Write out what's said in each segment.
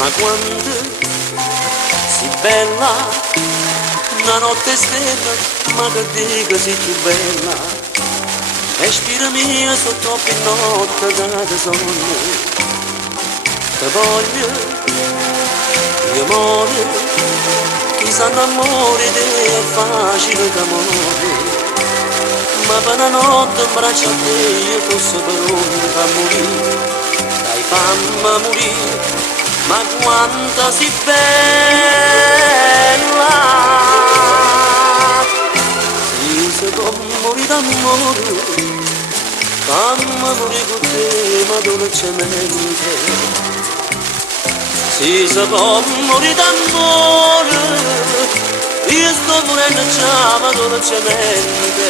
Ma quando si bella, una notte stella, ma che dico sei più bella, respira mia sotto più notte da sonno, te voglio, io amore, chi sa l'amore è facile d'amore, ma per una notte in braccio a te io fosse pronta a morire, dai fammi morire. Ma quanto si bella, si può morire d'amore, fammi morire con te, ma dolcemente. Si può morire d'amore, io sto morendo già, ma dolcemente,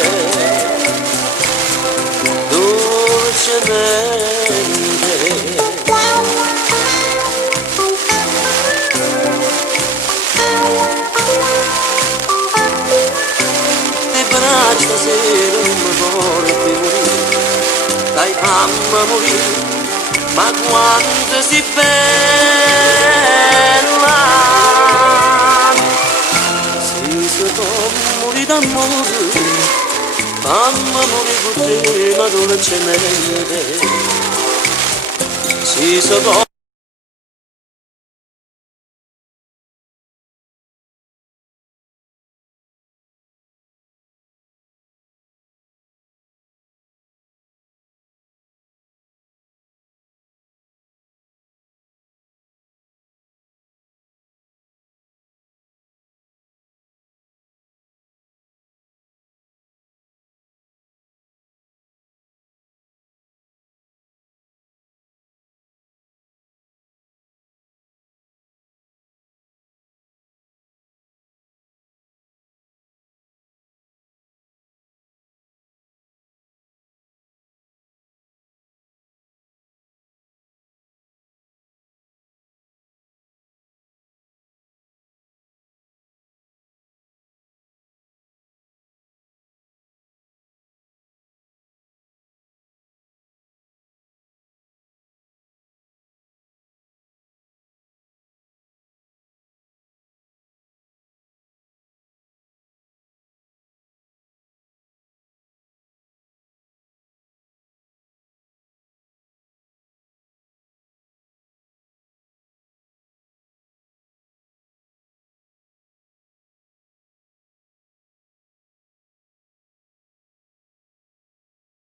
dolcemente. Stasera non mi vuole più morire, dai fammi morire, ma quanto si bella, si può morire d'amore, fammi morire con te, ma dolcemente, si può